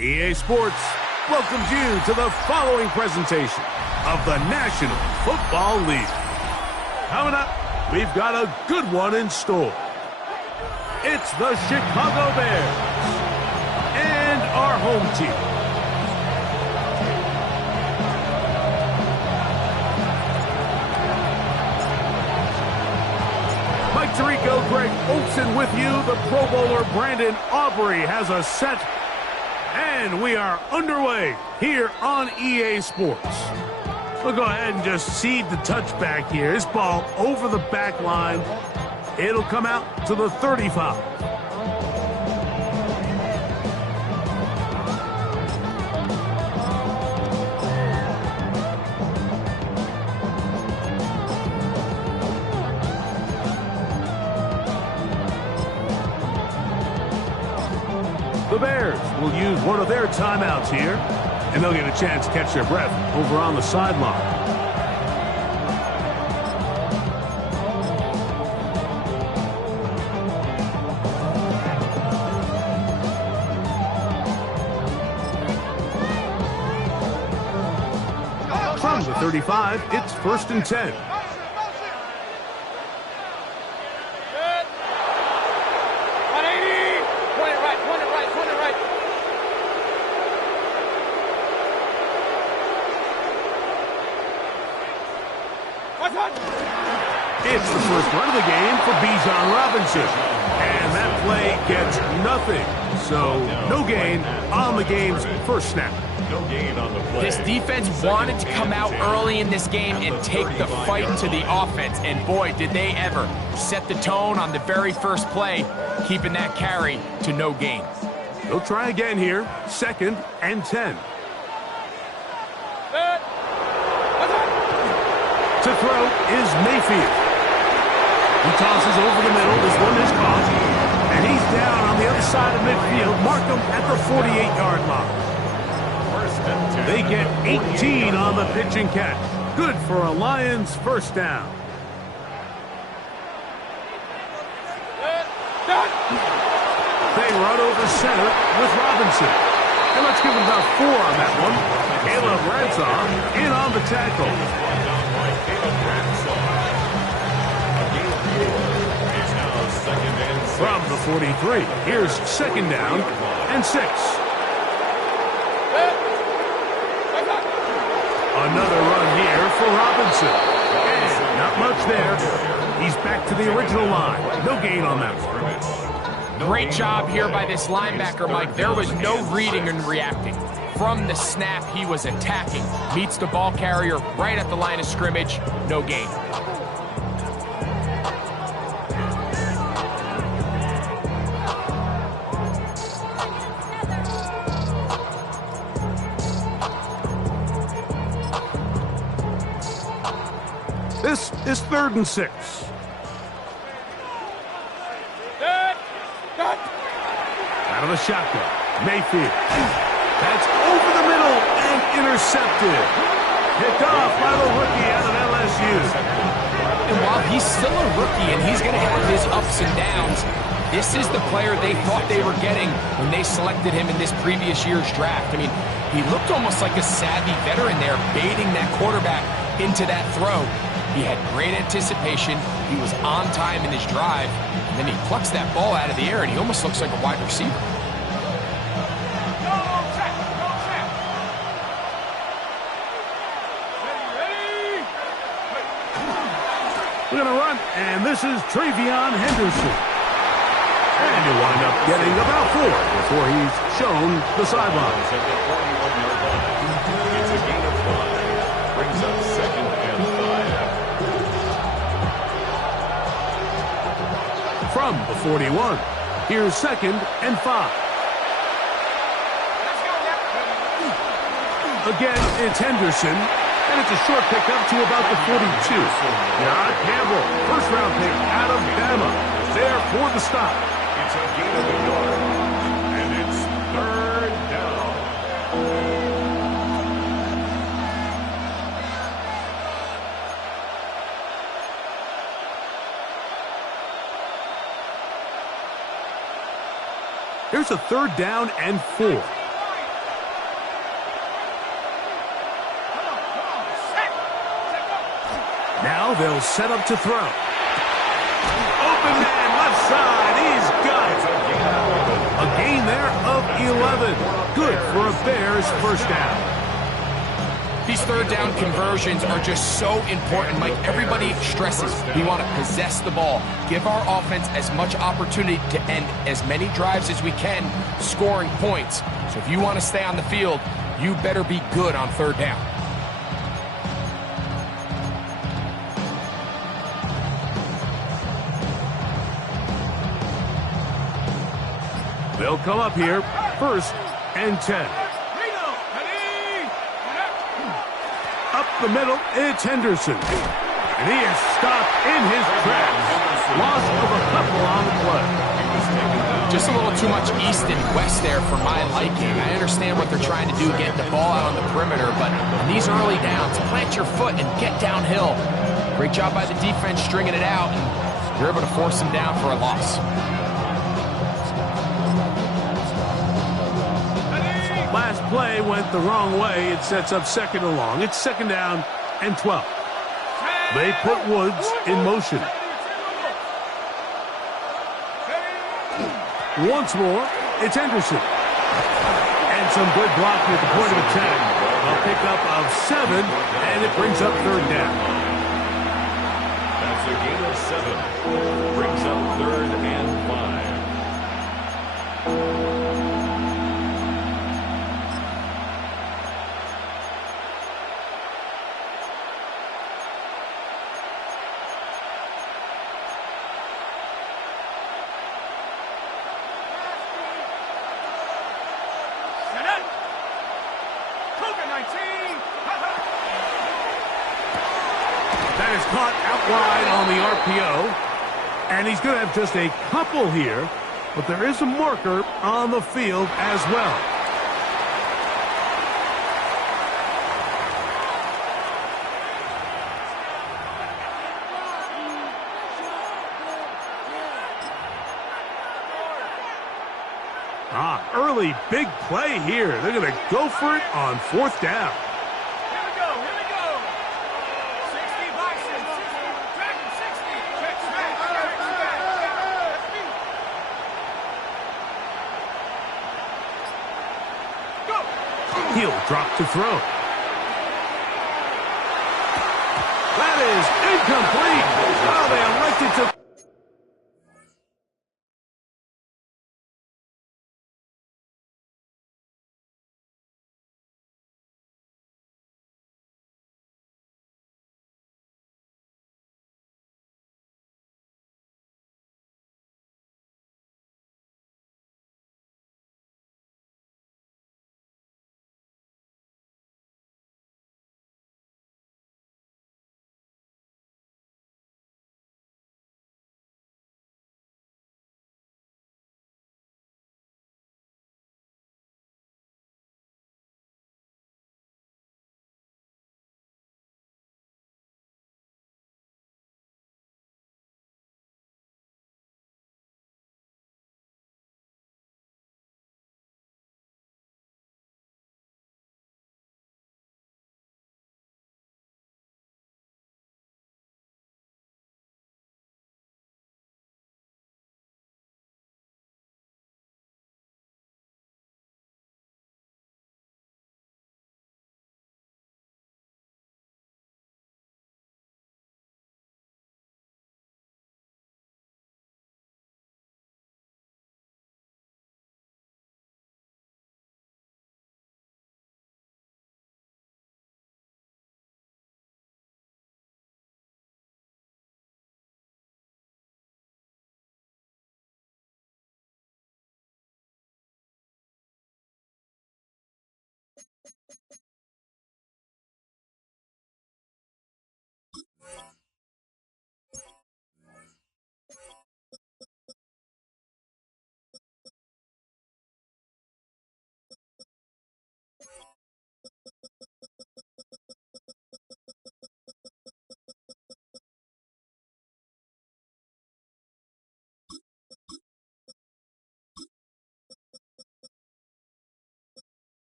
EA Sports welcomes you to the following presentation of the National Football League. Coming up, we've got a good one in store. It's the Chicago Bears and our home team. Mike Tirico, Greg Olsen with you. The Pro Bowler Brandon Aubrey has a set. And we are underway here on EA Sports. We'll go ahead and just seed the touchback here. This ball over the back line. It'll come out to the 35. The Bears will use one of their timeouts here, and they'll get a chance to catch their breath over on the sideline. From the 35, it's 1st and 10. It's the first run of the game for Bijan Robinson. And that play gets nothing. So, no gain on the game's first snap. No gain on the play. This defense wanted to come out early in this game and take the fight to the offense. And boy, did they ever set the tone on the very first play, keeping that carry to no gain. They'll try again here. 2nd and 10. To throw is Mayfield. He tosses over the middle. This one is caught. And he's down on the other side of midfield. Mark him at the 48-yard line. They get 18 on the pitch and catch. Good for a Lions first down. They run over center with Robinson. And let's give him about 4 on that one. Caleb Bradshaw in on the tackle. From the 43, here's second down and 6. Another run here for Robinson. And not much there. He's back to the original line. No gain on that one. Great job here by this linebacker, Mike. There was no reading and reacting. From the snap, he was attacking. Meets the ball carrier right at the line of scrimmage. No gain. This is 3rd and 6. Out of the shotgun, Mayfield. That's over the middle and intercepted. Picked off by the rookie out of LSU. And while he's still a rookie and he's going to have his ups and downs, this is the player they thought they were getting when they selected him in this previous year's draft. I mean, he looked almost like a savvy veteran there, baiting that quarterback into that throw. He had great anticipation. He was on time in his drive. And then he plucks that ball out of the air, and he almost looks like a wide receiver. We're going to run, and this is Travion Henderson. And he'll wind up getting about 4 before he's shown the sideline. It's a gain of 5. Brings up 2nd and 5. From the 41, here's 2nd and 5. Again, it's Henderson, and it's a short pickup to about the 42. John Campbell, first-round pick out of Bama, there for the stop. It's a gain of 1 yard, and it's 3rd down. Here's a 3rd down and 4. Now they'll set up to throw. Open man, left side, he's got it. A gain there of 11. Good for a Bears first down. These 3rd down conversions are just so important, Mike. Everybody stresses we want to possess the ball, give our offense as much opportunity to end as many drives as we can, scoring points. So if you want to stay on the field, you better be good on 3rd down. They'll come up here, 1st and 10. Up the middle, it's Henderson. And he is stopped in his tracks. Loss of a couple on the play. Just a little too much east and west there for my liking. I understand what they're trying to do, getting the ball out on the perimeter, but on these early downs, plant your foot and get downhill. Great job by the defense stringing it out, and you're able to force them down for a loss. Last play went the wrong way. It sets up 2nd and long. It's 2nd down and 12. They put Woods in motion. Once more, it's Henderson. And some good blocking at the point of attack. A pickup of 7, and it brings up 3rd down. That's a gain of 7. Brings up 3rd and 5. That is caught out wide on the RPO. And he's going to have just a couple here, but there is a marker on the field as well. Early big play here. They're going to go for it on 4th down. Here we go. 60 bison. 60. Go. He'll drop to throw. That is incomplete. Oh, they elected to...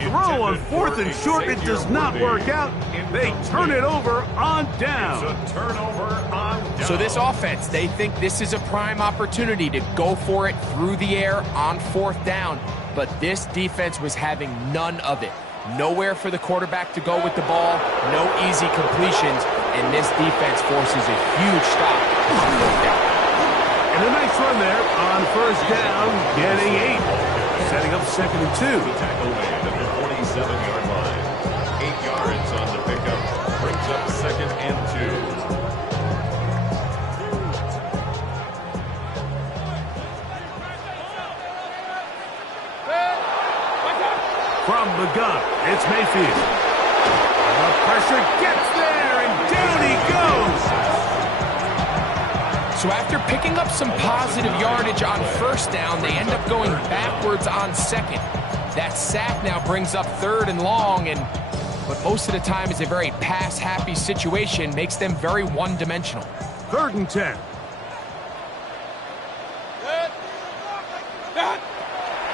Throw on 4th and short. It does not work out. They turn it over on down. It's a turnover on down. So this offense, they think this is a prime opportunity to go for it through the air on 4th down. But this defense was having none of it. Nowhere for the quarterback to go with the ball, no easy completions, and this defense forces a huge stop on 4th down. And a nice run there on 1st down, getting 8. Setting up 2nd and 2. The tackle made at the 47-yard line. 8 yards on the pickup. Brings up 2nd and 2. From the gun, it's Mayfield. The pressure gets there, and down he goes. So after picking up some positive yardage on 1st down, they end up going backwards on 2nd. That sack now brings up 3rd and long, and what most of the time is a very pass-happy situation makes them very one-dimensional. 3rd and 10.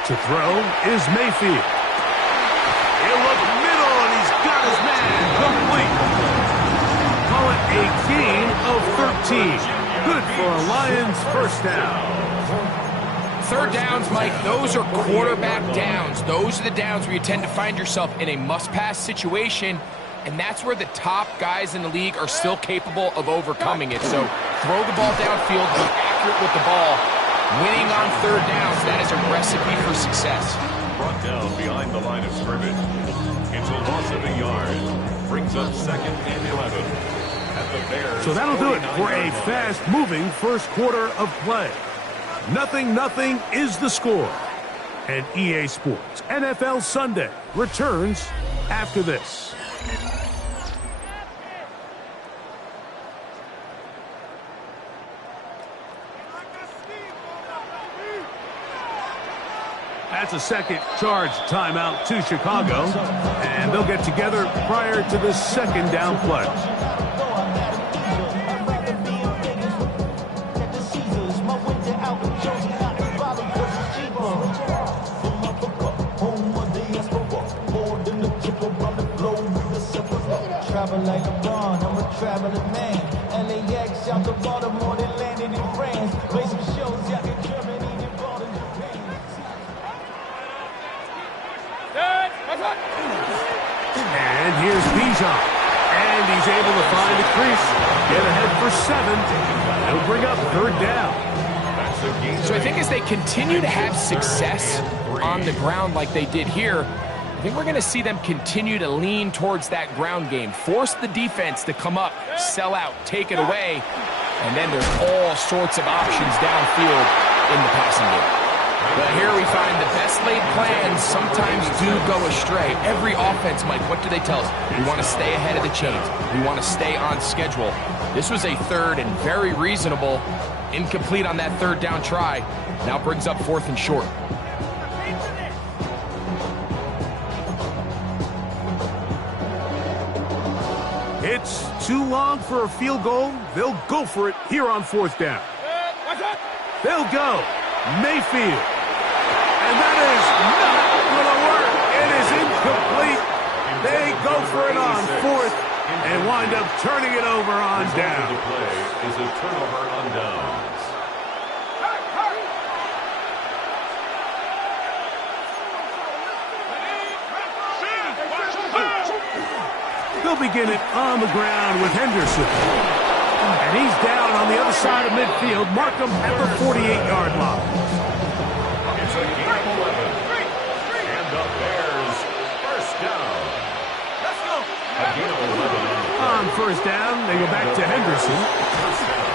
To throw is Mayfield. He'll look middle, and he's got his man complete. Call it a gain of 13. Good for a Lions 1st down. 3rd downs, Mike, those are quarterback downs. Those are the downs where you tend to find yourself in a must-pass situation, and that's where the top guys in the league are still capable of overcoming it. So throw the ball downfield, be accurate with the ball. Winning on third downs, that is a recipe for success. Brought down behind the line of scrimmage. It's a loss of a yard. Brings up 2nd and 11. At the Bears. So that'll do it for a fast-moving first quarter of play. 0-0 is the score. And EA Sports NFL Sunday returns after this. That's a second charge timeout to Chicago, and they'll get together prior to the second down play. Travel like LeBron, I'm a traveling man. LAX out to Baltimore, they landed in France. Play some shows out in Germany, they bought in Japan. And here's Bijan. And he's able to find the crease. Get ahead for 7. It'll bring up third down. So I think as they continue to have success on the ground like they did here, I think we're going to see them continue to lean towards that ground game. Force the defense to come up, sell out, take it away, and then there's all sorts of options downfield in the passing game. But here we find the best laid plans sometimes do go astray. Every offense, Mike, what do they tell us? We want to stay ahead of the chains. We want to stay on schedule. This was a third and very reasonable, incomplete on that third down try. Now brings up 4th and short. It's too long for a field goal. They'll go for it here on 4th down. They'll go. Mayfield. And that is not going to work. It is incomplete. They go for it on 4th and wind up turning it over on down. The play is a turnover on downs. They'll begin it on the ground with Henderson. And he's down on the other side of midfield. Mark him at the 48-yard line. It's a gain of 11. And the Bears first down. Let's go. A gain of 11 On first down, they go back to Henderson. First down.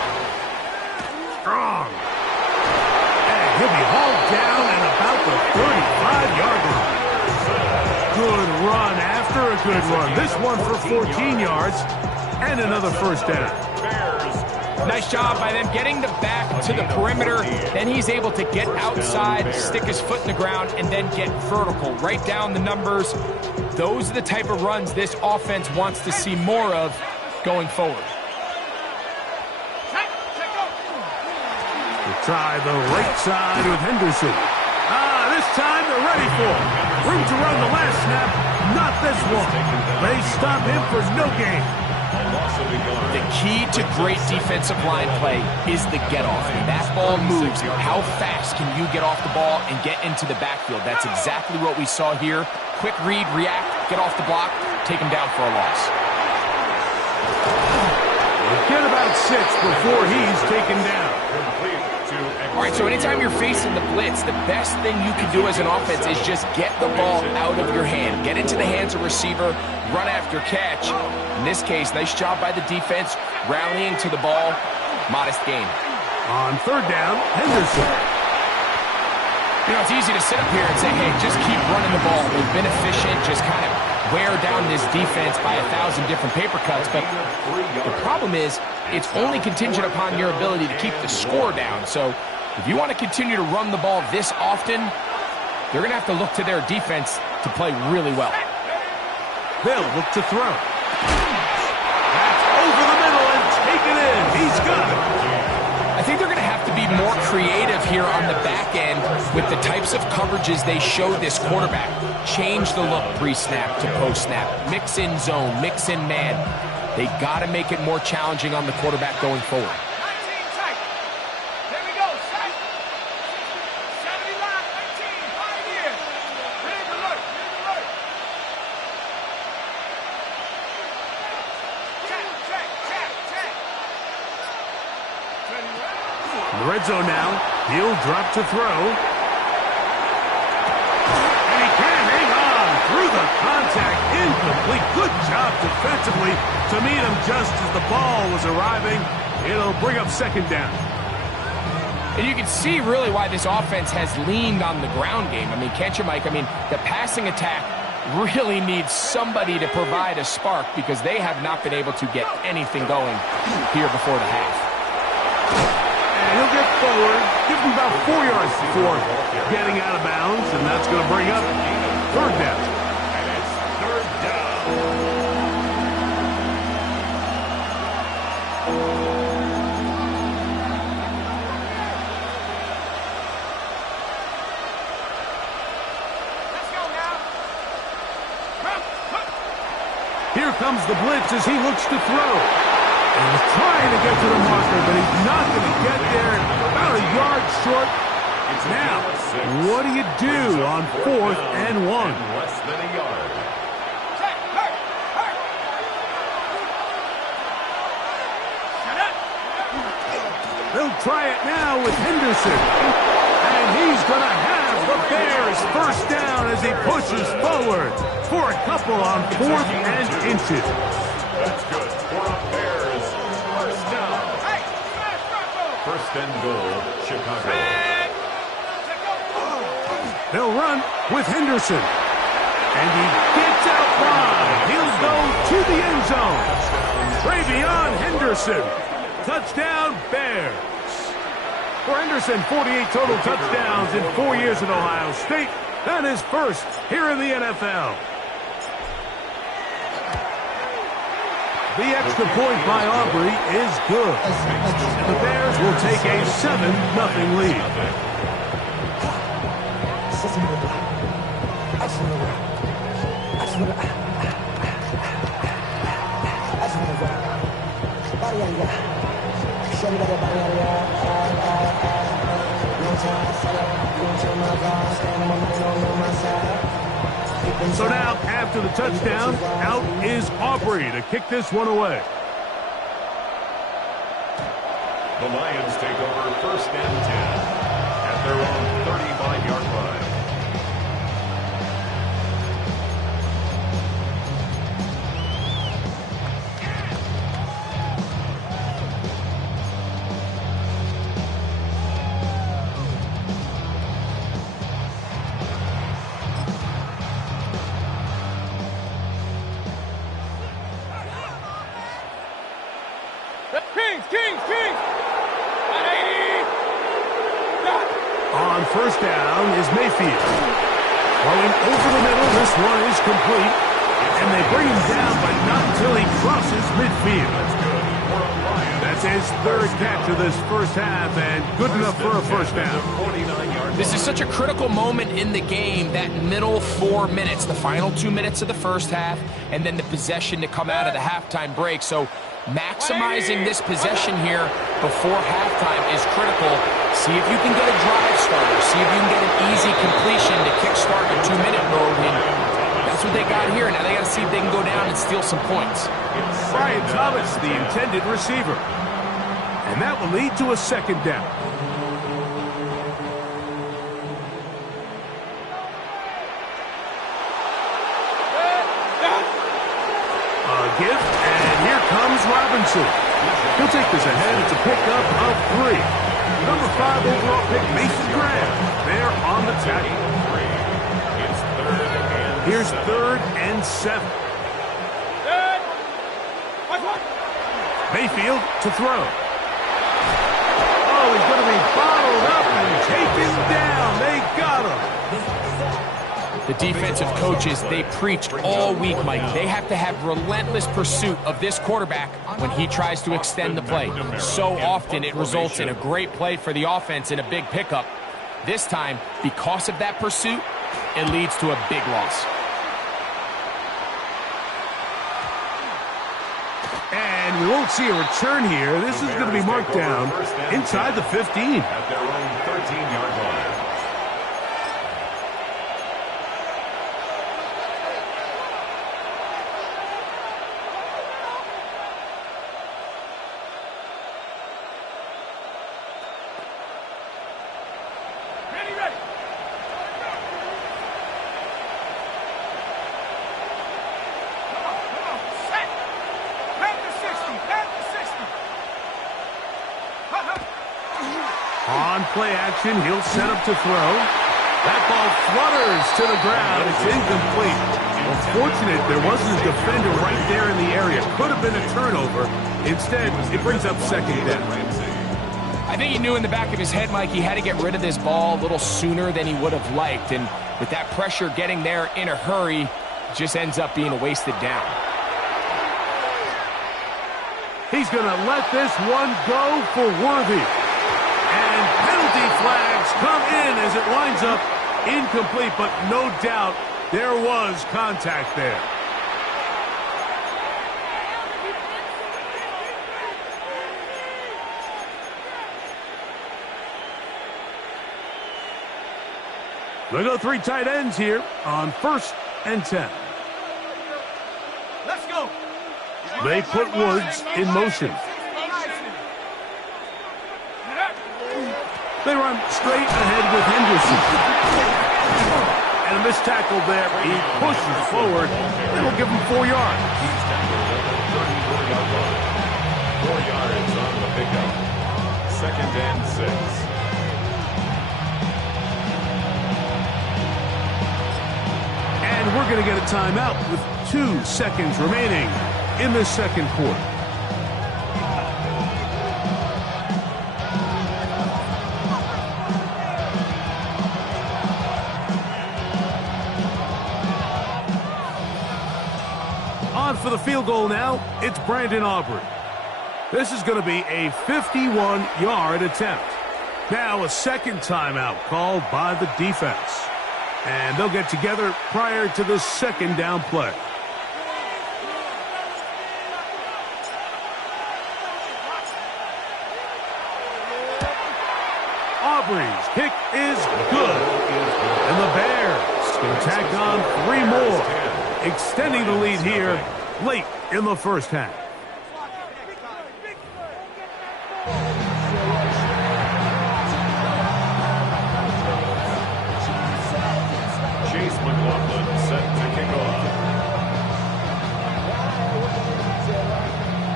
Strong. And he'll be hauled down at about the 35-yard line. Good run after a good run. This one for 14 yards and another first down. Nice job by them getting the back to the perimeter. Then he's able to get outside, stick his foot in the ground, and then get vertical. Write down the numbers. Those are the type of runs this offense wants to see more of going forward. We'll try the right side with Henderson. This time they're ready for it. Room to run the last snap. Not this one. They stop him for no gain. The key to great defensive line play is the get-off. When that ball moves, how fast can you get off the ball and get into the backfield? That's exactly what we saw here. Quick read, react, get off the block, take him down for a loss. Get about 6 before he's taken down. All right, so anytime you're facing the blitz, the best thing you can do as an offense is just get the ball out of your hand. Get into the hands of receiver, run after catch. In this case, nice job by the defense, rallying to the ball. Modest gain. On third down, Henderson. You know, it's easy to sit up here and say, hey, just keep running the ball. They've been efficient, just kind of wear down this defense by 1,000 different paper cuts. But the problem is, it's only contingent upon your ability to keep the score down. So if you want to continue to run the ball this often, they're going to have to look to their defense to play really well. They'll look to throw. That's over the middle and taken in. He's got it. I think they're going to have to be more creative here on the back end with the types of coverages they show this quarterback. Change the look pre-snap to post-snap. Mix in zone, mix in man. They got to make it more challenging on the quarterback going forward. 19 tight. There we go. Tight. 70 line. 19. Right here. Big alert. Big alert. the red zone now. He'll drop to throw. And he can't hang on through the contact. Incomplete. Good job defensively to meet him just as the ball was arriving. It'll bring up second down. And you can see really why this offense has leaned on the ground game. I mean, can't you, Mike? I mean, the passing attack really needs somebody to provide a spark because they have not been able to get anything going here before the half. And he'll get forward, give him about 4 yards before getting out of bounds, and that's going to bring up third down. And it's third down. Here comes the blitz as he looks to throw. And he's trying to get to the marker, but he's not going to get there. About a yard short. Now, what do you do on 4th and 1? Less than a yard. They'll try it now with Henderson. And he's going to have the Bears first down as he pushes forward for a couple on 4th and inches. That's good for a Bears first down. First and goal, Chicago. They'll run with Henderson. And he gets out wide. He'll go to the end zone. Travion Henderson. Touchdown, Bears. For Henderson, 48 total touchdowns in 4 years at Ohio State. That is first here in the NFL. The extra point by Aubrey is good. And the Bears will take a 7-0 lead. So now, after the touchdown, out is Aubrey to kick this one away. The Lions take over first and 10 at their own 35-yard line. On first down is Mayfield. Throwing over the middle, this one is complete. And they bring him down, but not until he crosses midfield. That's good for a Lions. That's his third catch of this first half, and good enough for a first down. 49-yard. This is such a critical moment in the game, that middle 4 minutes, the final 2 minutes of the first half, and then the possession to come out of the halftime break. So maximizing this possession here before halftime is critical. See if you can get a drive starter. See if you can get an easy completion to kickstart a 2-minute mode. And that's what they got here. Now they got to see if they can go down and steal some points. Brian Thomas, the intended receiver. And that will lead to a second down. A gift, and here comes Robinson. He'll take this ahead. It's a pickup of 3. Number 5 overall pick, Mason Graham. They're on the tackle. Here's 3rd and 7. Mayfield to throw. Oh, he's going to be bottled up and taken down. They got him. The defensive coaches, they preached all week, Mike. They have to have relentless pursuit of this quarterback when he tries to extend the play. So often it results in a great play for the offense and a big pickup. This time, because of that pursuit, it leads to a big loss. And we won't see a return here. This is going to be marked down inside the 15. At their own 13-yard line. On play action, he'll set up to throw. That ball flutters to the ground. It's incomplete. Well, fortunate there wasn't a defender right there in the area. Could have been a turnover. Instead, it brings up second down. I think he knew in the back of his head, Mike, he had to get rid of this ball a little sooner than he would have liked. And with that pressure getting there in a hurry, it just ends up being a wasted down. He's going to let this one go for Worthy. And penalty flags come in as it winds up incomplete, but no doubt there was contact there. They go 3 tight ends here on 1st and 10. Let's go. They put Woods in motion. They run straight ahead with Henderson. And a missed tackle there. He pushes forward. It'll give him 4 yards. 4 yards on the pickup. 2nd and 6. And we're going to get a timeout with 2 seconds remaining in the second quarter. On for the field goal now, it's Brandon Aubrey. This is going to be a 51-yard attempt. Now a second timeout called by the defense. And they'll get together prior to the second down play. Aubrey's kick is good. And the Bears can tack on 3 more, extending the lead here late in the first half.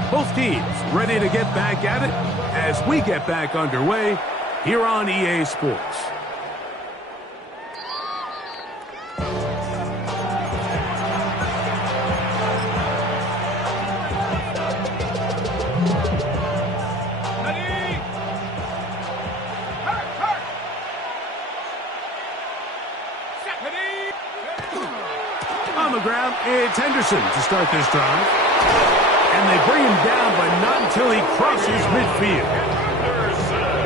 Both teams ready to get back at it as we get back underway here on EA Sports. On the ground, it's Henderson to start this drive. And they bring him down, but not until he crosses midfield.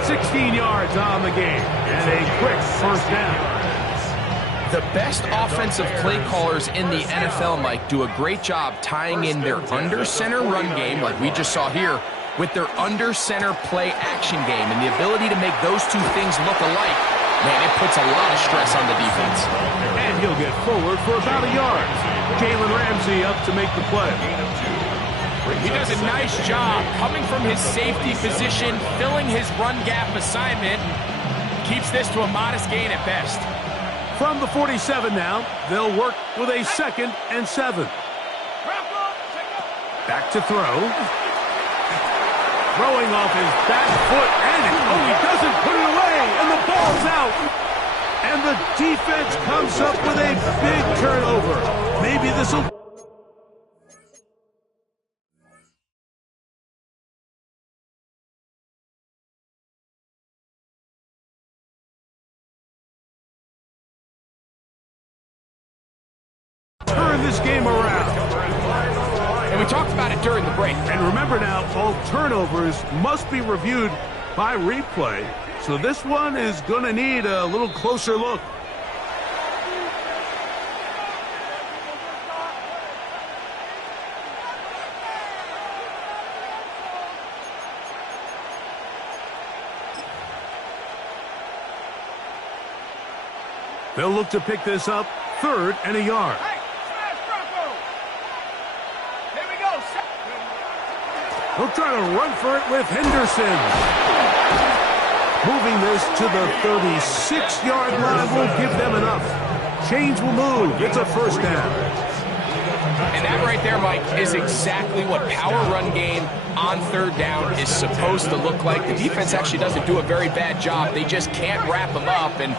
16 yards on the game, and a quick first down. The best offensive play callers in the NFL, Mike, do a great job tying in their under-center run game, like we just saw here, with their under-center play action game. And the ability to make those 2 things look alike, man, it puts a lot of stress on the defense. And he'll get forward for about a yard. Jalen Ramsey up to make the play. He does a nice job coming from his safety position, filling his run gap assignment, keeps this to a modest gain at best. From the 47 now, they'll work with a 2nd and 7. Back to throw. Throwing off his back foot, and he doesn't put it away, and the ball's out. And the defense comes up with a big turnover. Maybe this will... turn this game around. And we talked about it during the break. And remember now, all turnovers must be reviewed by replay. So this one is going to need a little closer look. They'll look to pick this up, 3rd and a yard. He'll try to run for it with Henderson. Moving this to the 36-yard line will give them enough. Chains will move. It's a first down. And that right there, Mike, is exactly what power run game on third down is supposed to look like. The defense actually doesn't do a very bad job. They just can't wrap him up, and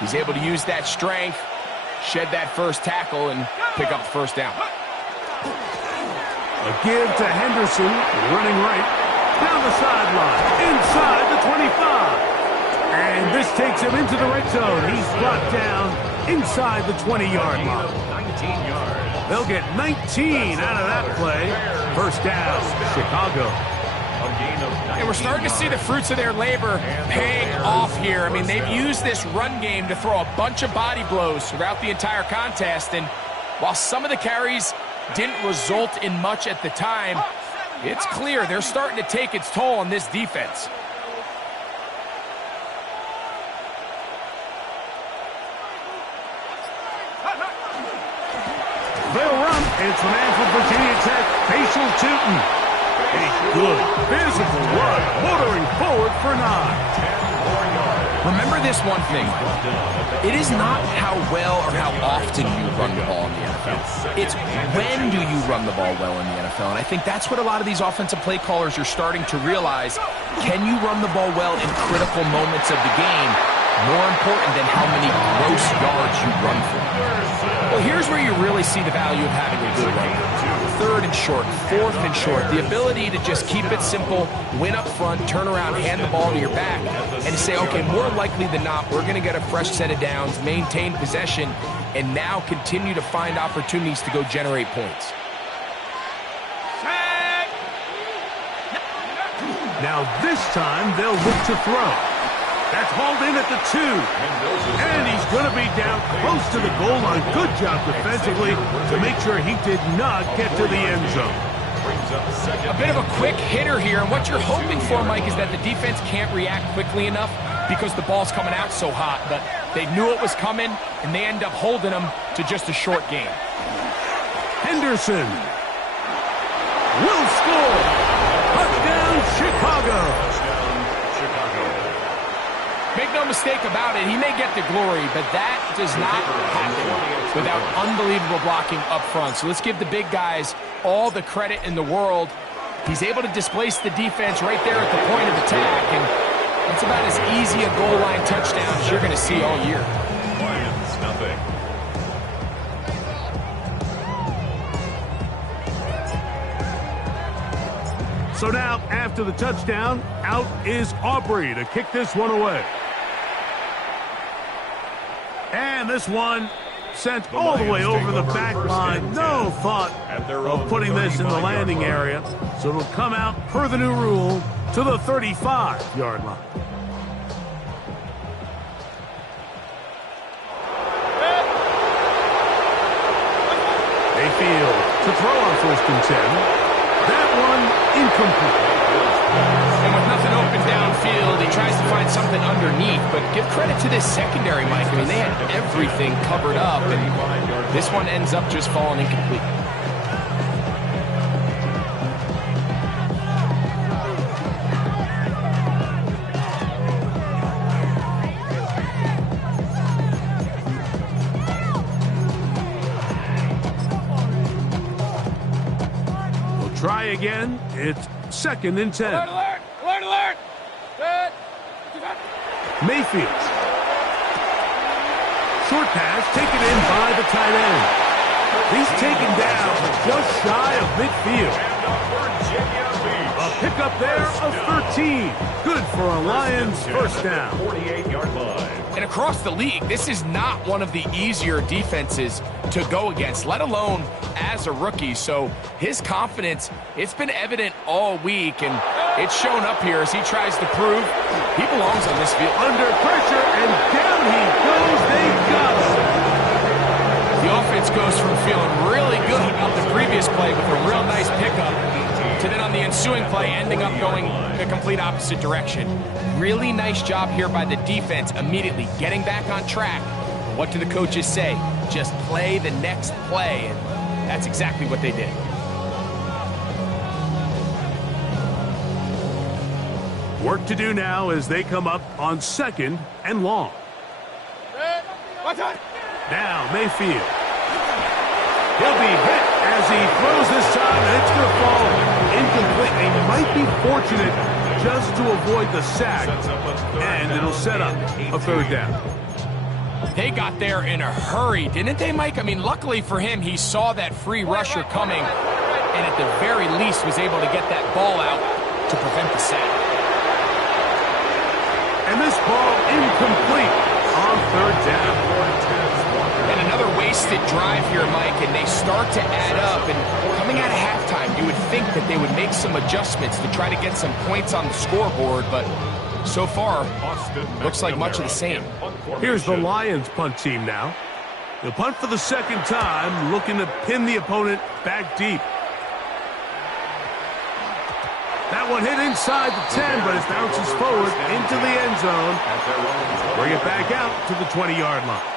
he's able to use that strength, shed that first tackle, and pick up the first down. A give to Henderson, running right, down the sideline, inside the 25. And this takes him into the red zone. He's brought down inside the 20-yard line. 19 yards. They'll get 19 out of that play. First down, Chicago. And we're starting to see the fruits of their labor paying off here. I mean, they've used this run game to throw a bunch of body blows throughout the entire contest. And while some of the carries didn't result in much at the time, it's clear they're starting to take its toll on this defense. They'll run. It's a man from Virginia Tech, Facial Tootin. A good physical run, motoring forward for 9. Remember this one thing. It is not how well or how often you run the ball in the NFL. It's when do you run the ball well in the NFL. And I think that's what a lot of these offensive play callers are starting to realize. Can you run the ball well in critical moments of the game? More important than how many gross yards you run for. Well, here's where you really see the value of having a good run. Third and short, fourth and short. The ability to just keep it simple, win up front, turn around, hand the ball to your back, and say, okay, more likely than not, we're going to get a fresh set of downs, maintain possession, and now continue to find opportunities to go generate points. Now this time they'll look to throw. That's hauled in at the 2. And he's going to be down close to the goal line. Good job defensively to make sure he did not get to the end zone. A bit of a quick hitter here, and what you're hoping for, Mike, is that the defense can't react quickly enough because the ball's coming out so hot. But they knew it was coming, and they end up holding them to just a short game. Henderson will score. Touchdown, Chicago. Make no mistake about it, he may get the glory, but that does not happen without unbelievable blocking up front. So let's give the big guys all the credit in the world. He's able to displace the defense right there at the point of attack, and it's about as easy a goal line touchdown as you're going to see all year. Lions, nothing. So now, after the touchdown, out is Aubrey to kick this one away. And this one sent all the way over the back line. No thought of putting this in the landing area. So it'll come out, per the new rule, to the 35-yard line. Mayfield to throw on 1st and 10. That one incomplete. And with nothing open downfield, he tries to find something underneath. But give credit to this secondary, Mike. I mean, they had everything covered up, and this one ends up just falling incomplete. Try again. It's 2nd and 10. Alert, alert, alert, alert. Good. Mayfield. Short pass taken in by the tight end. He's taken down just shy of midfield. A pickup there of 13. Good for a Lions first down. 48-yard line. And across the league, this is not one of the easier defenses to go against, let alone as a rookie. So his confidence, it's been evident all week, and it's shown up here as he tries to prove he belongs on this field. Under pressure, and down he goes. They got him. The offense goes from feeling really good about the previous play with a real nice pickup to then on the ensuing play ending up going the complete opposite direction. Really nice job here by the defense, immediately getting back on track. What do the coaches say? Just play the next play, and that's exactly what they did. Work to do now as they come up on 2nd and long. Now Mayfield. He'll be hit as he throws this time, and it's going to fall incomplete. They might be fortunate just to avoid the sack, and it'll set up a third down. They got there in a hurry, didn't they, Mike? I mean, luckily for him, he saw that free rusher coming, and at the very least was able to get that ball out to prevent the sack. And this ball incomplete on third down. And another wasted drive here, Mike, and they start to add up. And coming out of halftime, you would think that they would make some adjustments to try to get some points on the scoreboard, but so far, looks like much of the same. Here's the Lions punt team now. They'll punt for the second time, looking to pin the opponent back deep. That one hit inside the 10, but it bounces forward into the end zone. Bring it back out to the 20-yard line.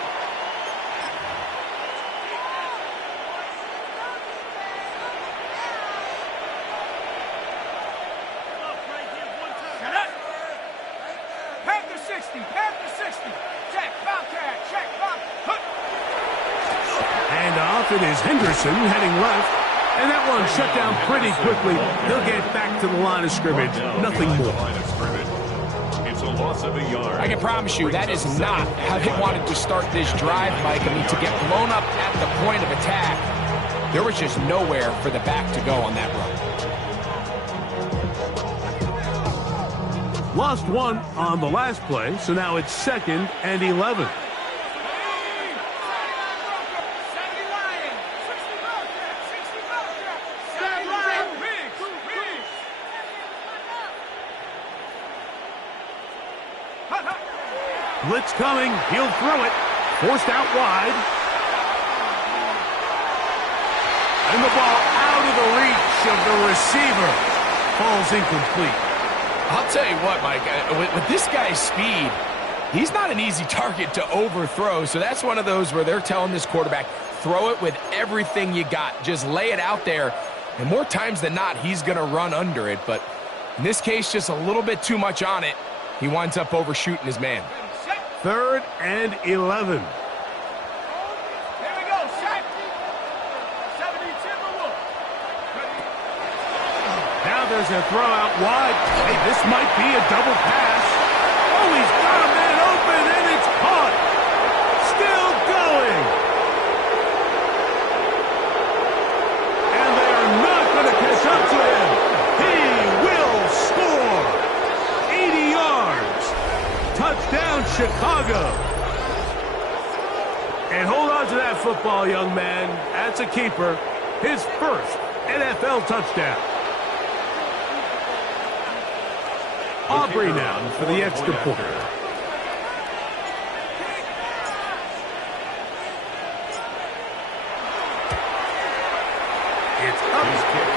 It is Henderson heading left, and that one shut down pretty quickly. He'll get back to the line of scrimmage. Nothing more. It's a loss of a yard. I can promise you that is not how they wanted to start this drive, Mike. I mean, to get blown up at the point of attack, there was just nowhere for the back to go on that run. Lost one on the last play, so now it's 2nd and 11. Blitz coming. He'll throw it. Forced out wide. And the ball out of the reach of the receiver. Falls incomplete. I'll tell you what, Mike, with this guy's speed, he's not an easy target to overthrow. So that's one of those where they're telling this quarterback, throw it with everything you got. Just lay it out there. And more times than not, he's going to run under it. But in this case, just a little bit too much on it. He winds up overshooting his man. 3rd and 11. Here we go, set. 70 Timberwolves. Now there's a throw out wide. Hey, this might be a double pass. Oh, he's got a man open, and it's caught. Still going. And they are not going to catch up to him. He will score. 80 yards. Touchdown, Chicago. And hold on to that football, young man. That's a keeper. His first NFL touchdown. Aubrey now for the extra point. It's up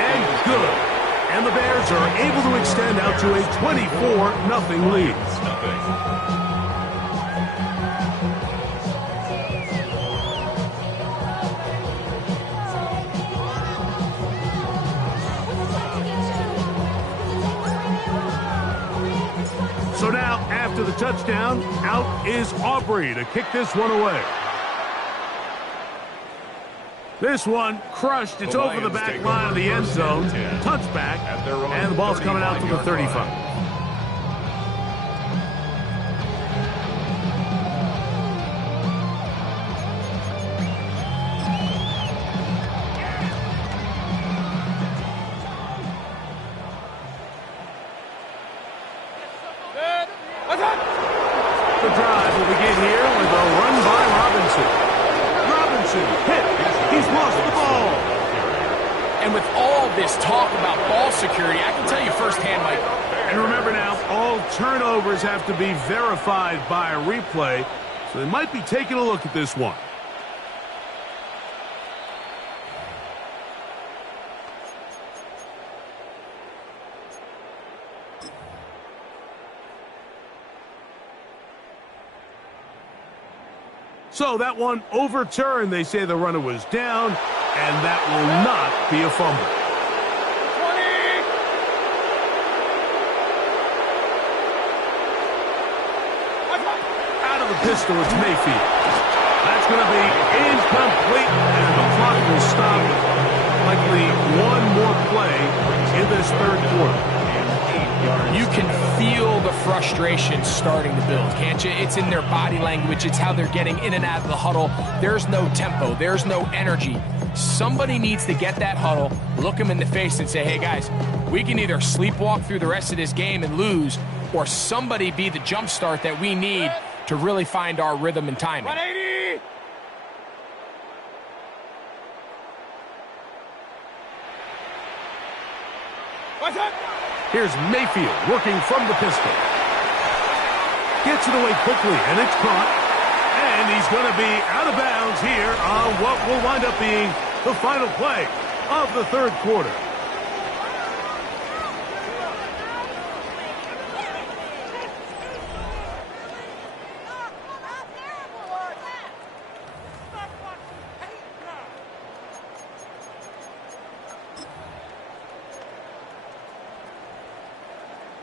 and good. And the Bears are able to extend out to a 24-0 lead. So now, after the touchdown, out is Aubrey to kick this one away. This one crushed. It's over the back line of the end zone. Touchback, and the ball's coming out to the 35. The drive will begin here with a run by Robinson. Robinson hit. He's lost the ball. And with all this talk about ball security, I can tell you firsthand, Mike. And remember now, all turnovers have to be verified by a replay, so they might be taking a look at this one. So that one overturned. They say the runner was down, and that will not be a fumble. 20. Out of the pistol, it's Mayfield. That's going to be incomplete, and the clock will stop likely one more play in this third quarter. You can feel the frustration starting to build, can't you? It's in their body language. It's how they're getting in and out of the huddle. There's no tempo. There's no energy. Somebody needs to get that huddle, look them in the face and say, hey, guys, we can either sleepwalk through the rest of this game and lose, or somebody be the jump start that we need to really find our rhythm and timing. 180! What's up? Here's Mayfield working from the pistol. Gets it away quickly, and it's caught. And he's going to be out of bounds here on what will wind up being the final play of the third quarter.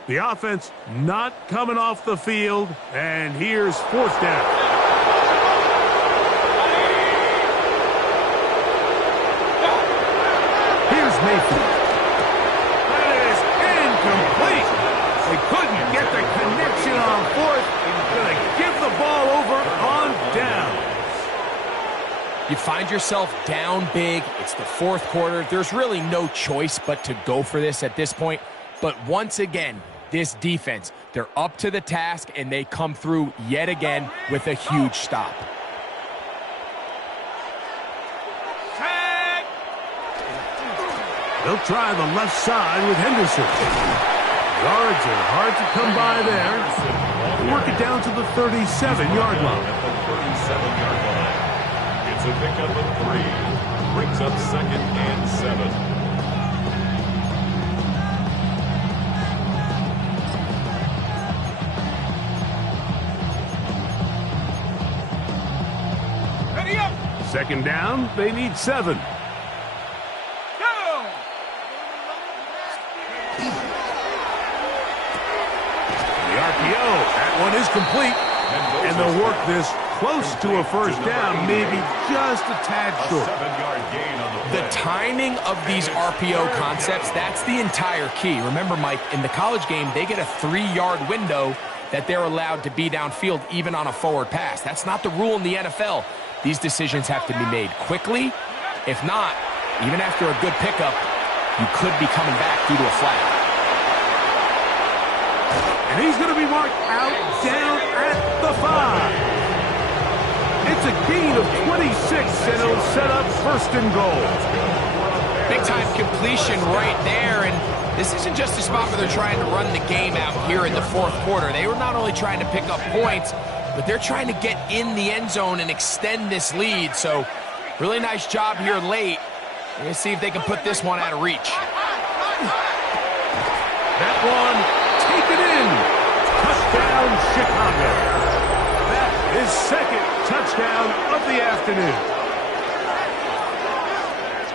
The offense not coming off the field, and here's fourth down. Here's Mayfield. That is incomplete. They couldn't get the connection on fourth. Going to give the ball over on down. You find yourself down big. It's the fourth quarter. There's really no choice but to go for this at this point. But once again, this defense, they're up to the task, and they come through yet again with a huge stop. They'll try the left side with Henderson. Yards are hard to come by there. Work it down to the 37-yard line. At the 37-yard line. It's a pickup of 3. Brings up 2nd and 7. Second down, they need 7. Go! The RPO, that one is complete. And they'll work this close to a first down, maybe just a tad short. 7-yard gain on the play. The timing of these RPO concepts, that's the entire key. Remember, Mike, in the college game, they get a 3-yard window that they're allowed to be downfield even on a forward pass. That's not the rule in the NFL. These decisions have to be made quickly. If not, even after a good pickup, you could be coming back due to a flag. And he's going to be marked out down at the 5. It's a gain of 26, and it'll set up first and goal. Big-time completion right there, and this isn't just a spot where they're trying to run the game out here in the fourth quarter. They were not only trying to pick up points, but they're trying to get in the end zone and extend this lead. So really nice job here late. We're going to see if they can put this one out of reach. That one taken in. Touchdown, Chicago. That is second touchdown of the afternoon.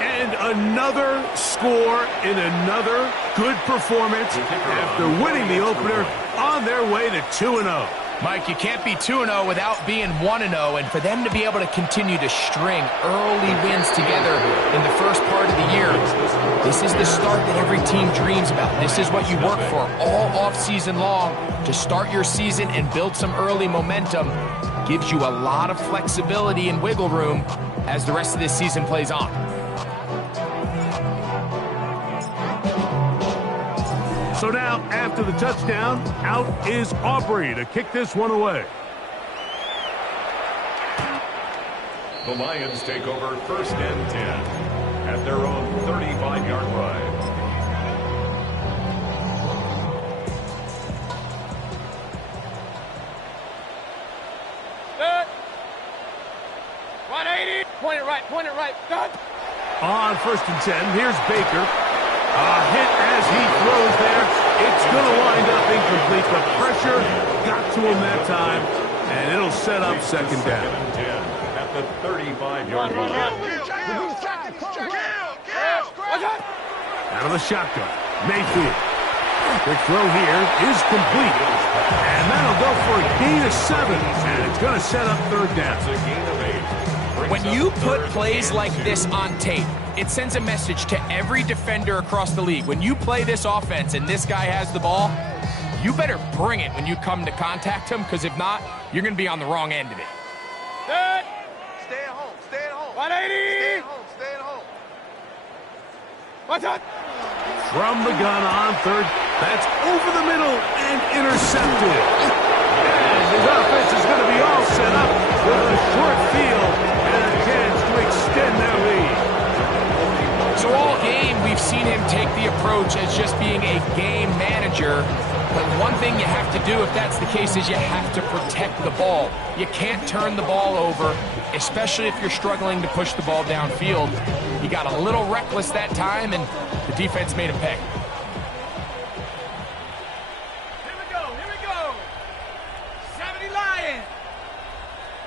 And another score in another good performance after winning the opener on their way to 2-0. Mike, you can't be 2-0 without being 1-0, and for them to be able to continue to string early wins together in the first part of the year, this is the start that every team dreams about. This is what you work for all off-season long to start your season and build some early momentum. Gives you a lot of flexibility and wiggle room as the rest of this season plays on. So now, after the touchdown, out is Aubrey to kick this one away. The Lions take over 1st and 10 at their own 35-yard line. Good. 180. Point it right. Point it right. Good. On 1st and 10, here's Baker. A hit as he throws there. It's going to wind up incomplete. The pressure got to him that time, and it'll set up second down. 2nd and 10 at the 35-yard line. Out of the shotgun, Mayfield. Quick throw here is complete. And that'll go for a gain of 7, and it's going to set up third down. It's a gain of 8. When you put plays like this on tape, it sends a message to every defender across the league. When you play this offense and this guy has the ball, you better bring it when you come to contact him, because if not, you're going to be on the wrong end of it. Good. Stay at home. Stay at home. 180. Stay at home. Stay at home. What's up? From the gun on third. That's over the middle and intercepted. And his offense is going to be all set up with a short field and a chance to extend their lead. So all game, we've seen him take the approach as just being a game manager. But one thing you have to do, if that's the case, is you have to protect the ball. You can't turn the ball over, especially if you're struggling to push the ball downfield. He got a little reckless that time, and the defense made a pay. Here we go. Here we go. 70 Lions.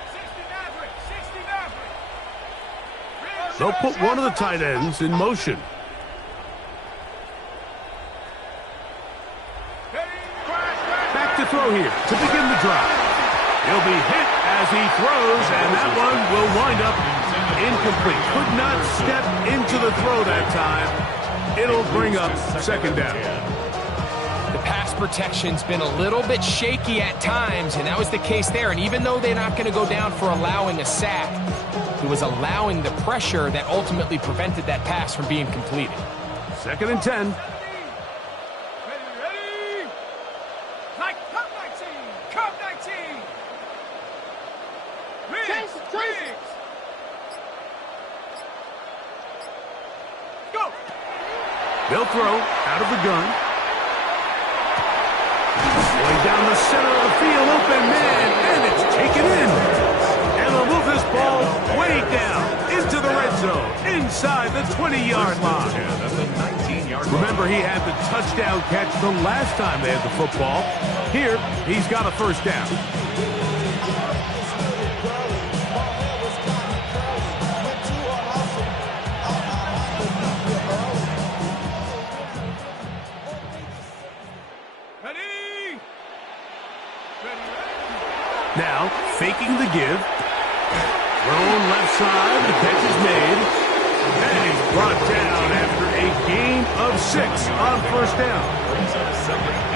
60 Maverick. 60 Maverick. They'll put one of the tight ends in motion. Back to throw here to begin the drive. He'll be hit as he throws, and that one will wind up incomplete. Could not step into the throw that time. It'll bring up second down. The pass protection's been a little bit shaky at times, and that was the case there. And even though they're not going to go down for allowing a sack, it was allowing the pressure that ultimately prevented that pass from being completed. 2nd and 10. Ready? Like, come 19. Come 19. Riggs. Riggs. Go. They'll throw out of the gun. Going down the center of the field, open man, and it's taken in. And they'll move this ball way down into the red zone, inside the 20-yard line. That's a 19-yard line. Remember, he had the touchdown catch the last time they had the football. Here, he's got a first down. Ready? Ready? Now, faking the give. Thrown left side, the catch is made. And he's brought down after a gain of 6 on first down.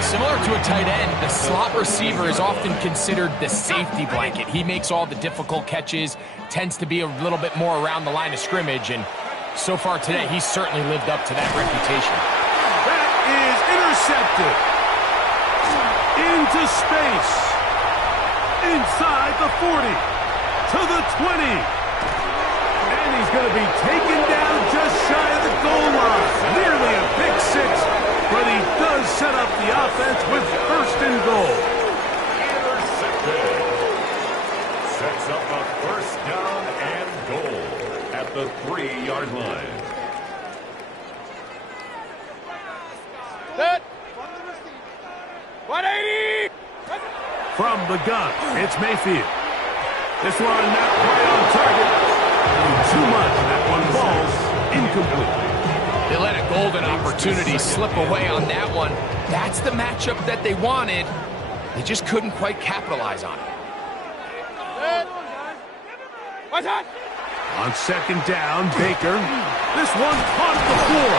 Similar to a tight end, the slot receiver is often considered the safety blanket. He makes all the difficult catches, tends to be a little bit more around the line of scrimmage, and so far today, he's certainly lived up to that reputation. That is intercepted. Into space. Inside the 40. To the 20. And he's going to be taken down just shy of the goal line. Nearly a pick 6, but he does set up the offense with 1st and goal. Intercepted. Sets up a first down and goal at the 3-yard line. Set. 180. From the gun, it's Mayfield. This one not quite on target. Too much. That one falls incomplete. They let a golden opportunity slip away on that one. That's the matchup that they wanted. They just couldn't quite capitalize on it. What's that? On 2nd down, Baker. This one caught the floor.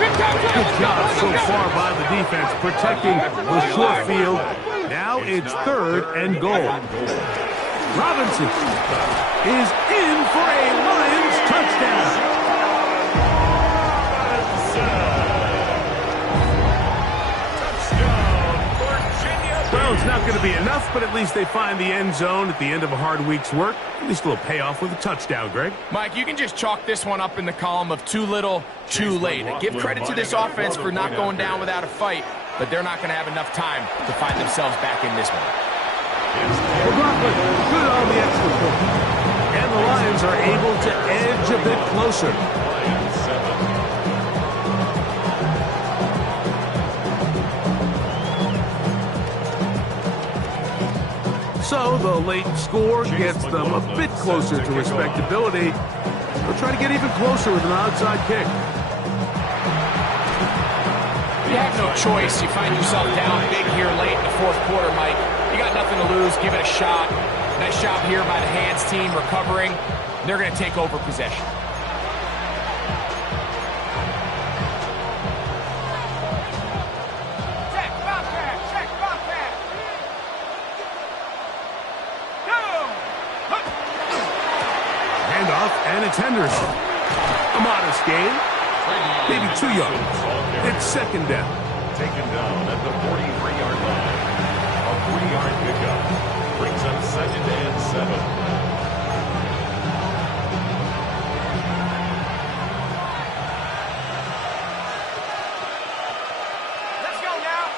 Good job so far by the defense protecting the short field. Now it's 3rd and goal. Robinson is in for a Lions touchdown. Well, it's not going to be enough, but at least they find the end zone at the end of a hard week's work. At least a little payoff with a touchdown, Greg. Mike, you can just chalk this one up in the column of too little, too late. Give credit to this offense for not going down without a fight, but they're not going to have enough time to find themselves back in this one. McLaughlin, good on the extra point. And the Lions are able to edge a bit closer. So the late score gets them a bit closer to respectability. They'll try to get even closer with an onside kick. You have no choice. You find yourself down big here late in the 4th quarter, Mike. You got nothing to lose. Give it a shot. Nice job here by the hands team recovering. They're going to take over possession. Check, bobcat, check, bobcat. Go! Handoff, and it's Henderson. A modest gain. Maybe 2 yards. It's second down. Taken down at the 43-yard line. A 3-yard pickup brings up second and 7. Let's go now.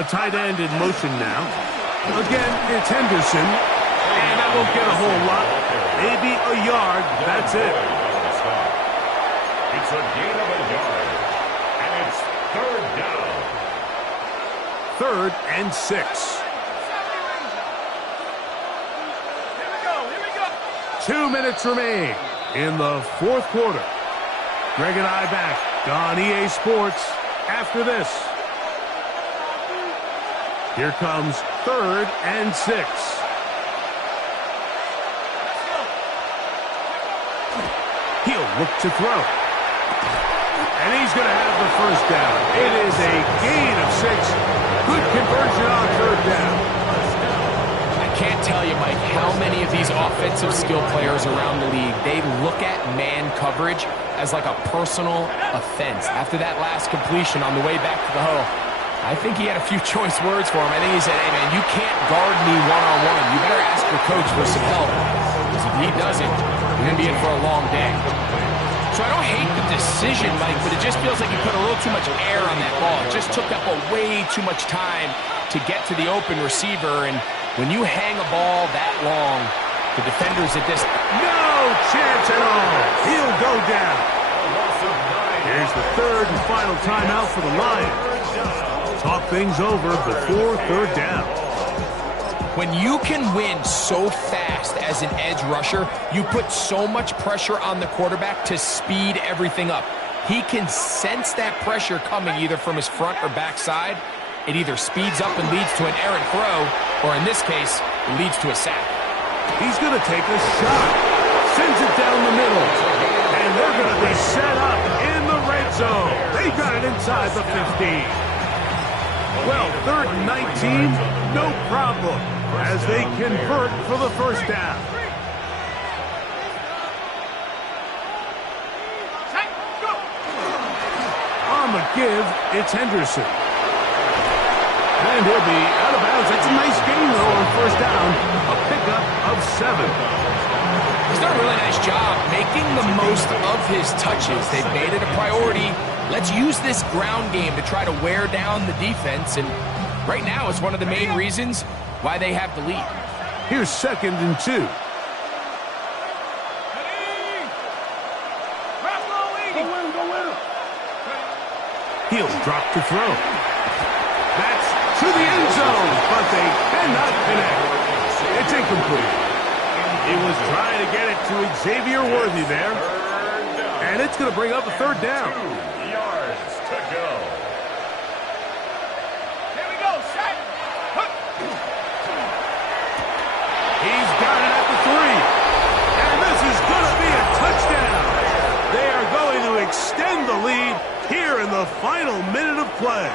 A tight end in motion now. Again, it's Henderson. And that won't get a whole lot. Maybe a yard. That's it. It's a gain of a yard. And it's third down. 3rd and 6. Here we go. 2 minutes remain in the 4th quarter. Greg and I back on EA Sports after this. Here comes 3rd and 6. He'll look to throw. And he's going to have the first down. It is a gain of 6. Good conversion on 3rd down. I can't tell you, Mike, how many of these offensive skill players around the league, they look at man coverage as like a personal offense. After that last completion on the way back to the huddle, I think he had a few choice words for him. I think he said, hey, man, you can't guard me one-on-one. You better ask your coach for some help. Because if he doesn't, you're going to be in for a long day. So I don't hate the decision, Mike, but it just feels like he put a little too much air on that ball. It just took up way too much time to get to the open receiver. And when you hang a ball that long, the defenders at this... No chance at all. He'll go down. Here's the 3rd and final timeout for the Lions. Talk things over before 3rd down. When you can win so fast as an edge rusher, you put so much pressure on the quarterback to speed everything up. He can sense that pressure coming either from his front or back side. It either speeds up and leads to an errant throw, or in this case, it leads to a sack. He's going to take a shot. Sends it down the middle. And they're going to be set up in the red zone. They got it inside the 15. Well, 3rd and 19, no problem, as they convert for the first down. On the give, it's Henderson. And he'll be out of bounds. That's a nice gain, though, on first down. A pickup of 7. He's done a really nice job making the most of his touches. They've made it a priority. Let's use this ground game to try to wear down the defense. And right now, it's one of the main reasons why they have the lead. Here's 2nd and 2. He'll drop to throw. That's to the end zone, but they cannot connect. It's incomplete. He was trying to get it to Xavier Worthy there. And it's going to bring up a 3rd down. 2 yards to go. Here we go, set. He's got it at the 3. And this is going to be a touchdown. They are going to extend the lead here in the final minute of play.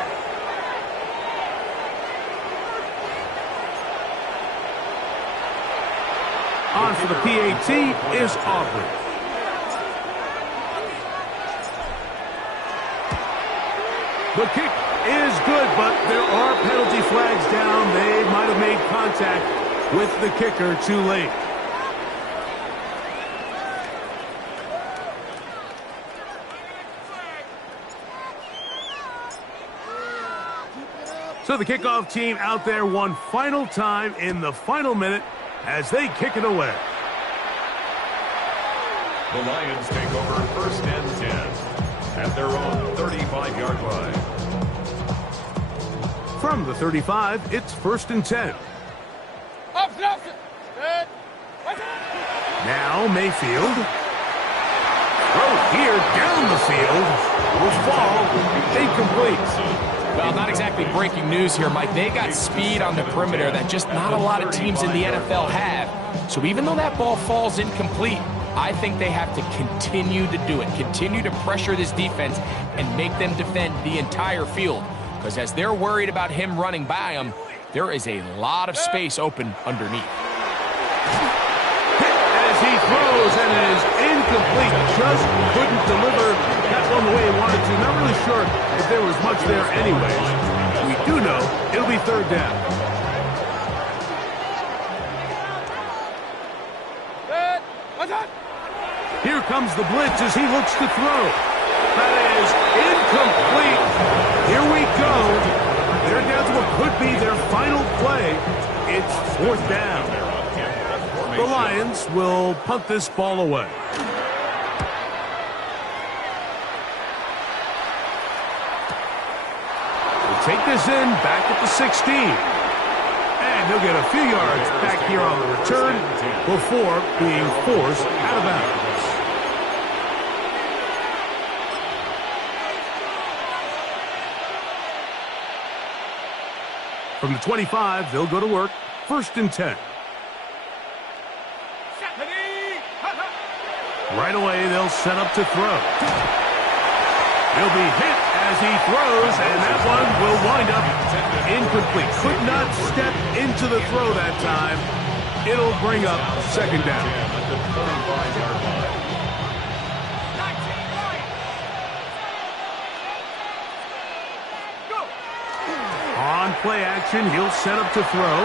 On for the PAT is Aubrey. The kick is good, but there are penalty flags down. They might have made contact with the kicker too late. So the kickoff team out there one final time in the final minute as they kick it away. The Lions take over 1st and 10 at their own 35-yard line. From the 35, it's 1st and 10. Now Mayfield. Throw here down the field. Will fall. Incomplete. Well, not exactly breaking news here, Mike. They got speed on the perimeter that just not a lot of teams in the NFL have. So even though that ball falls incomplete, I think they have to continue to do it, continue to pressure this defense and make them defend the entire field. Because as they're worried about him running by them, there is a lot of space open underneath. As he throws, and it is incomplete. Just couldn't deliver that one the way he wanted to. Not really sure if there was much there anyways. We do know it'll be third down. Here comes the blitz as he looks to throw. That is incomplete. Here we go. They're down to what could be their final play. It's fourth down. The Lions will punt this ball away. We'll take this in back at the 16. And he'll get a few yards back here on the return before being forced out of bounds. From the 25, they'll go to work. First and 10. Right away, they'll set up to throw. He'll be hit as he throws, and that one will wind up incomplete. Could not step into the throw that time. It'll bring up second down. On play action, he'll set up to throw.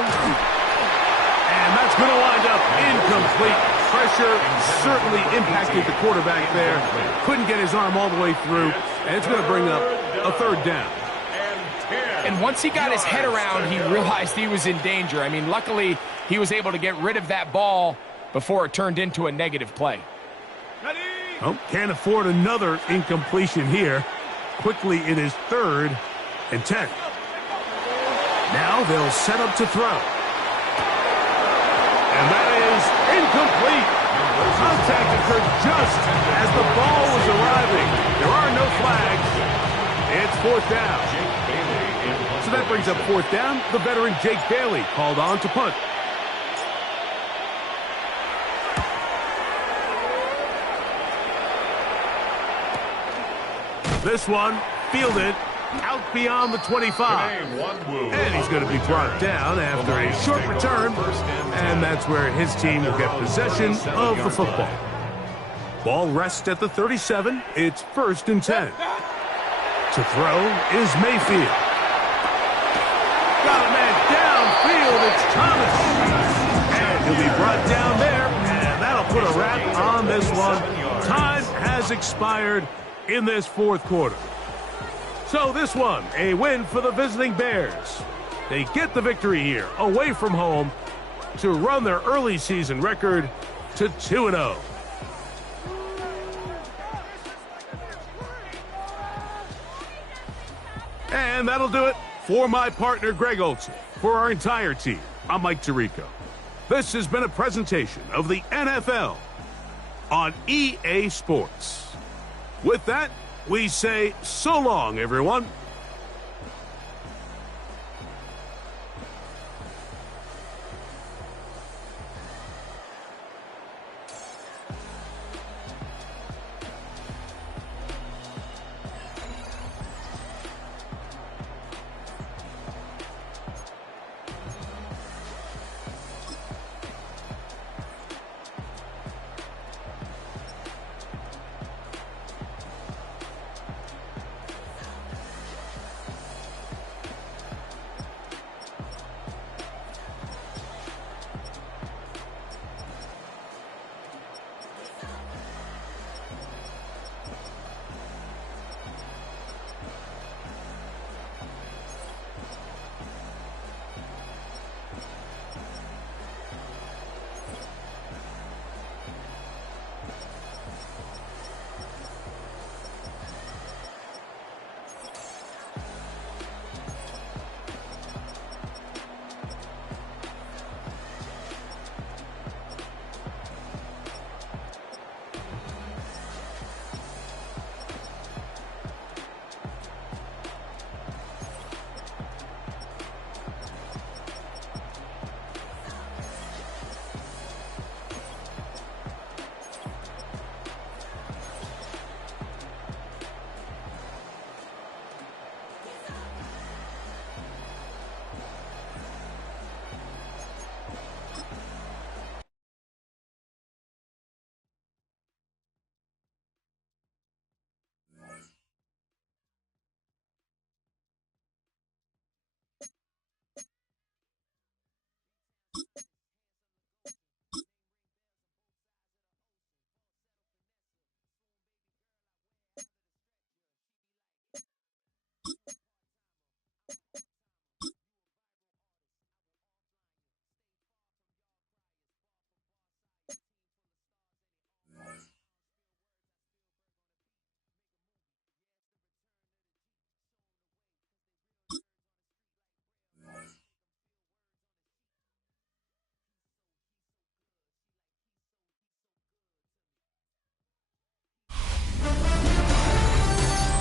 And that's going to wind up incomplete. Pressure certainly impacted the quarterback there. Couldn't get his arm all the way through. And it's going to bring up a third down. And once he got his head around, he realized he was in danger. I mean, luckily, he was able to get rid of that ball before it turned into a negative play. Oh, can't afford another incompletion here. Quickly, it is third and 10. Now they'll set up to throw. And that is incomplete. Contact occurred just as the ball was arriving. There are no flags. It's fourth down. So that brings up fourth down. The veteran Jake Bailey called on to punt. This one fielded out beyond the 25. And he's going to be brought down after a short return. And that's where his team will get possession of the football. Ball rests at the 37. It's first and 10. To throw is Mayfield. Got a man downfield. It's Thomas. And he'll be brought down there. And that'll put a wrap on this one. Time has expired in this fourth quarter. So this one, a win for the visiting Bears. They get the victory here, away from home, to run their early season record to 2-0. And that'll do it for my partner, Greg Olson. For our entire team, I'm Mike Tirico. This has been a presentation of the NFL on EA Sports. With that, we say so long, everyone.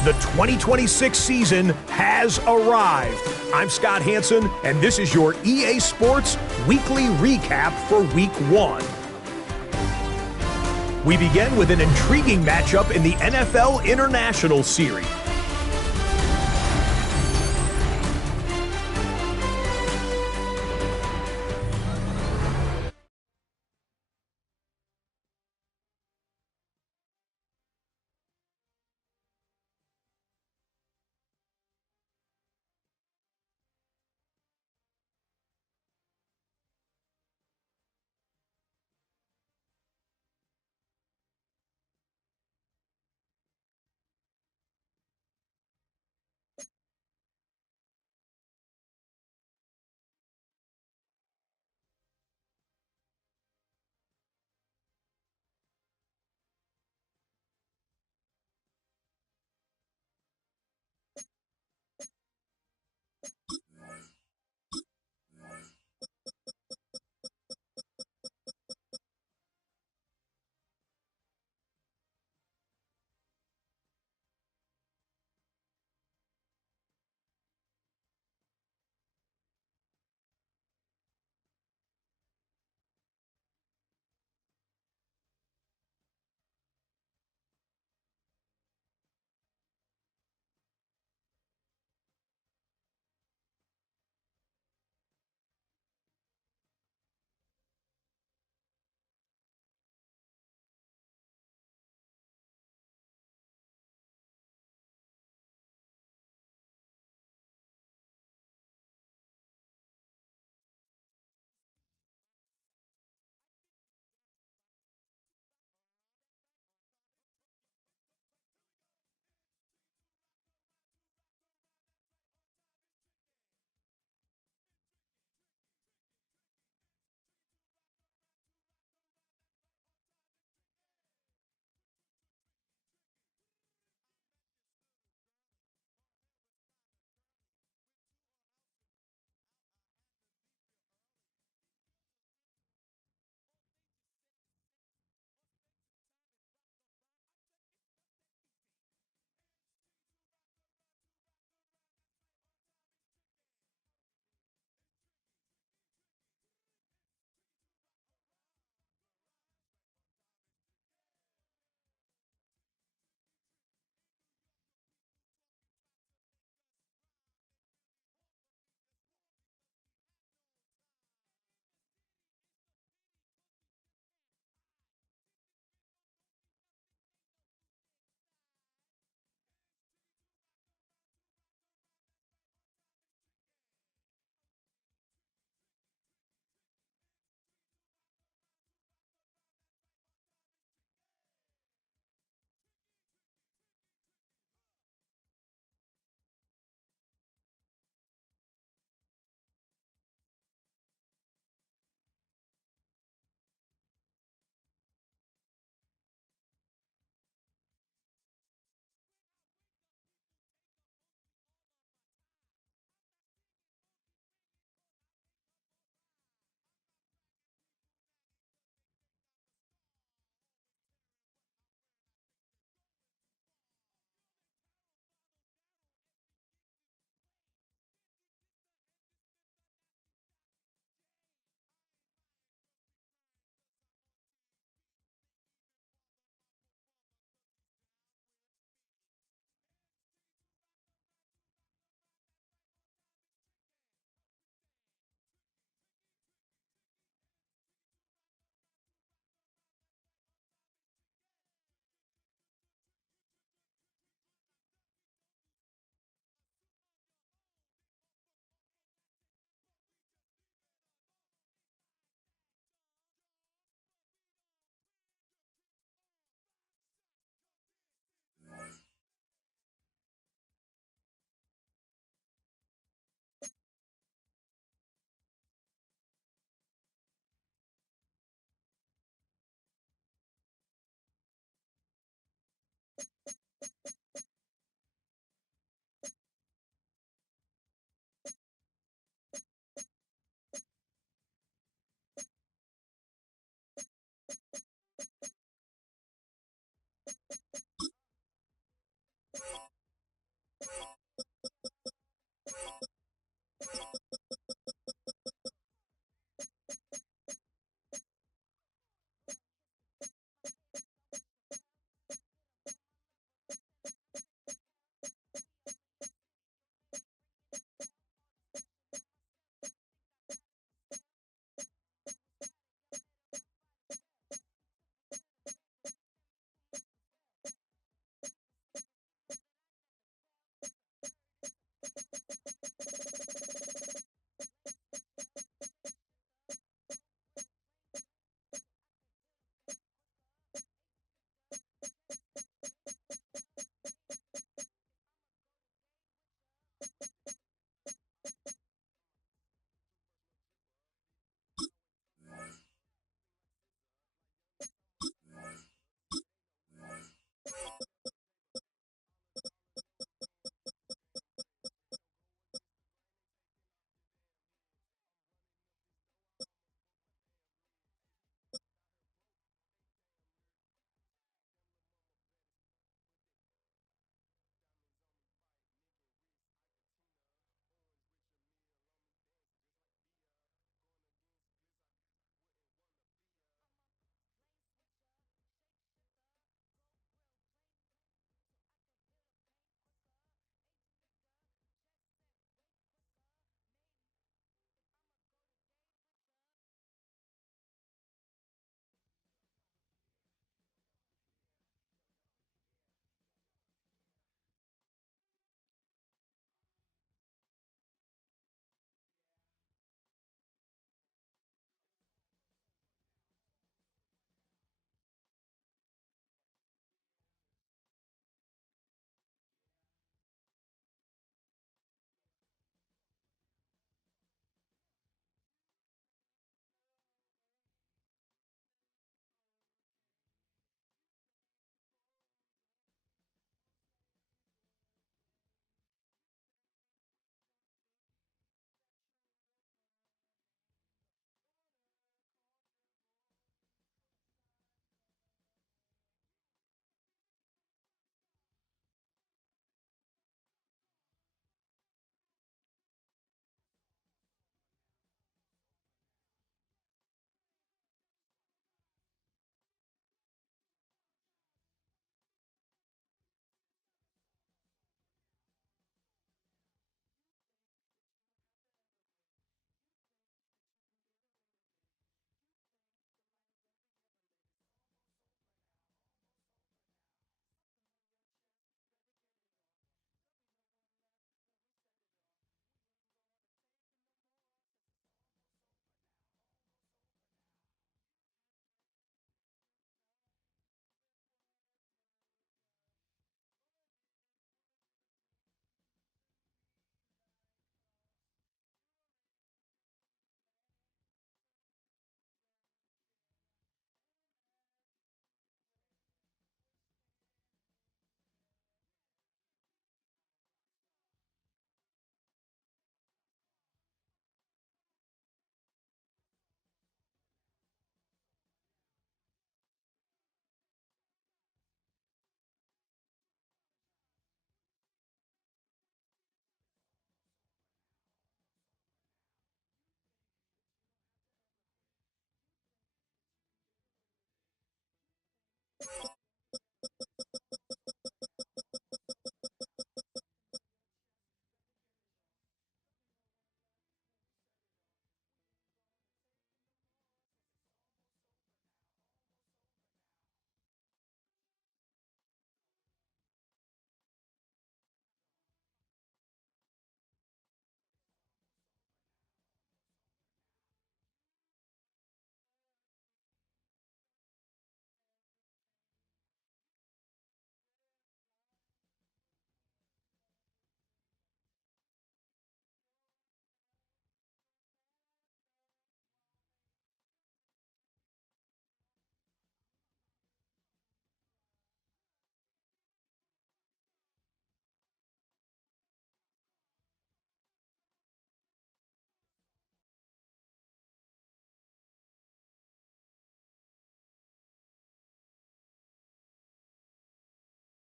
The 2026 season has arrived. I'm Scott Hansen, and this is your EA Sports Weekly Recap for Week 1. We begin with an intriguing matchup in the NFL International Series.